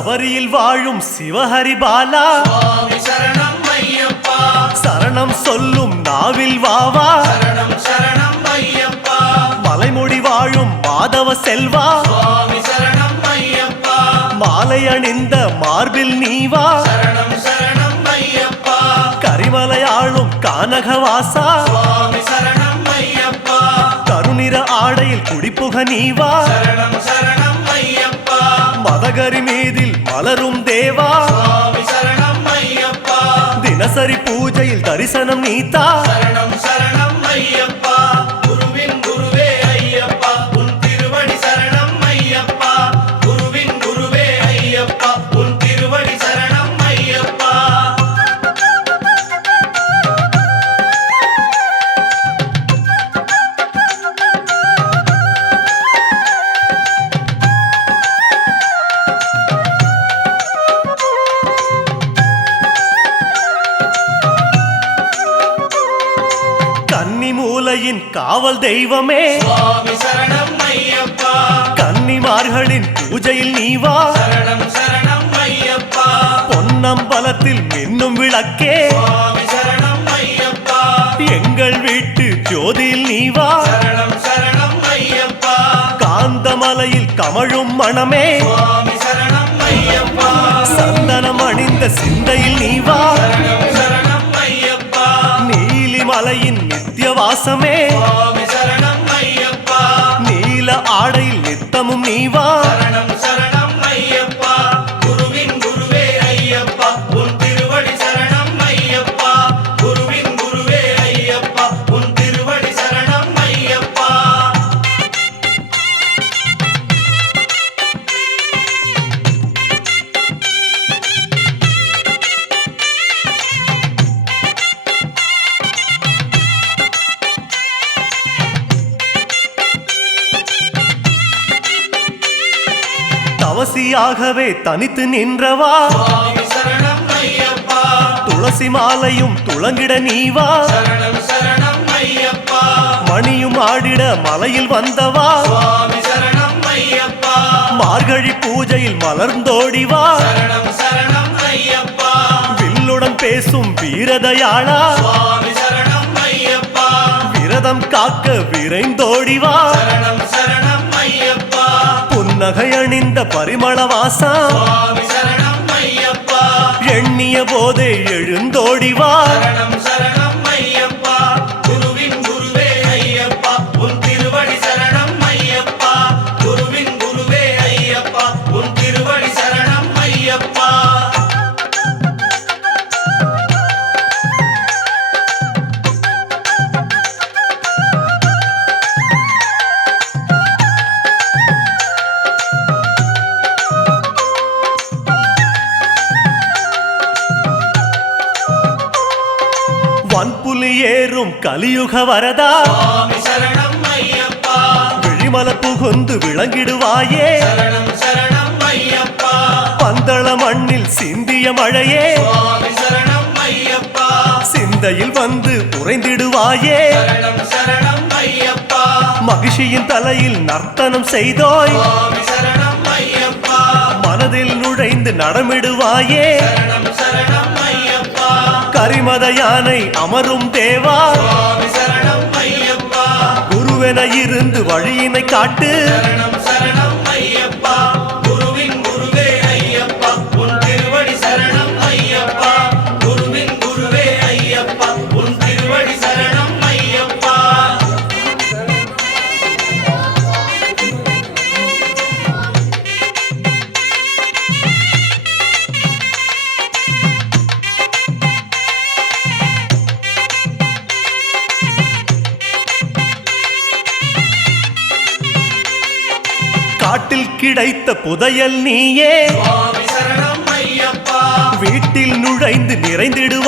சபரியில் வாழும் சிவஹரி பாலா சுவாமி சரணம் ஐயப்பா சரணம் சொல்லும் நாவில் வாவா சரணம் சரணம் ஐயப்பா மலைமுடி வாழும் மாதவ செல்வா சுவாமி சரணம் ஐயப்பா மாலை அணிந்த மார்பில் நீவா சரணம் சரணம் ஐயப்பா கரிமலையாளும் கானகவாசா சுவாமி சரணம் ஐயப்பா கருநிற ஆடையில் குடிப்புக நீவா சரணம் சரணம் ஐயப்பா மதகரி மீதில் மலரும் தேவா சுவாமி சரணம் ஐயப்பா தினசரி பூஜையில் தரிசனம் நீத்தா சரணம் சரணம் ஐயப்பா குருவின் குருவே ஐயப்பா உன் திருவடி சரணம் ஐயப்பா குருவின் குருவே ஐயப்பா உன் திருவடி சரணம் ஐயப்பா கன்னிமூலையின் காவல் தெய்வமே சுவாமி சரணம் ஐயப்பா கன்னிமார்களின் பூஜையில் நீவா சரணம் சரணம் ஐயப்பா பொன்னம்பலத்தில் மின்னும் விளக்கே சுவாமி சரணம் ஐயப்பா எங்கள் வீட்டு ஜோதியில் நீவா சரணம் சரணம் ஐயப்பா காந்தமலையில் கமழும் மணமே சுவாமி சரணம் ஐயப்பா சந்தனம் அணிந்த சிந்தையில் நீவா சரணம் சரணம் ஐயப்பா நீலிமலையின் நித்தியவாசமே சுவாமி சரணம் ஐயப்பா நீல ஆடையில் நித்தமும் நீவா சரணம் சரணம் ஐயப்பா குருவின் குருவே ஐயப்பா உன் திருவடி சரணம் ஐயப்பா குருவின் குருவே ஐயப்பா உன் திருவடி சரணம் ஐயப்பா தவசியாகவே தனித்து நின்றவா சுவாமி சரணம் ஐயப்பா துளசி மாலையும் துளங்கிட நீவா சரணம் சரணம் ஐயப்பா மணியும் ஆடிட மலையில் வந்தவா சுவாமி சரணம் ஐயப்பா மார்கழி பூஜையில் மலர்ந்தோடிவா சரணம் சரணம் ஐயப்பா வில்லுடன் பேசும் வீரதயாளா சுவாமி சரணம் ஐயப்பா விரதம் காக்க விரைந்தோடிவா சரணம் சரணம் ஐயப்பா புன்னகை அணிந்த பரிமளவாசா சுவாமி சரணம் ஐயப்பா எண்ணிய போதே எழுந்தோடிவா சரணம் சரணம் ஐயப்பா குருவின் குருவே ஐயப்பா உன் திருவடி சரணம் ஐயப்பா குருவின் குருவே ஐயப்பா உன் திருவடி சரணம் ஐயப்பா வன்புலி ஏறும் கலியுக வரதா சுவாமி சரணம் ஐயப்பா விழிமல புகுந்து விளங்கிடுவாயே சரணம் சரணம் ஐயப்பா பந்தள மண்ணில் சிந்திய மழையே சுவாமி சரணம் ஐயப்பா சிந்தையில் வந்து உறைந்திடுவாயே சரணம் சரணம் ஐயப்பா மகிழ்ச்சியின் தலையில் நர்த்தனம் செய்தோய் சுவாமி சரணம் ஐயப்பா மனதில் நுழைந்து நடமிடுவாயே சரணம் சரணம் ஐயப்பா கரிமத யானை அமரும் தேவா சுவாமி சரணம் ஐயப்பா குருவென இருந்து வழியினை காட்டு சரணம் சரணம் ஐயப்பா குருவின் குருவே ஐயப்பா உன் திருவடி சரணம் ஐயப்பா குருவின் குருவே ஐயப்பா உன் திருவடி சரணம் ஐயப்பா காட்டில் கிடைத்த புதையல் நீயே சுவாமி சரணம் ஐயப்பா வீட்டில் நுழைந்து நிறைந்திடுவாய்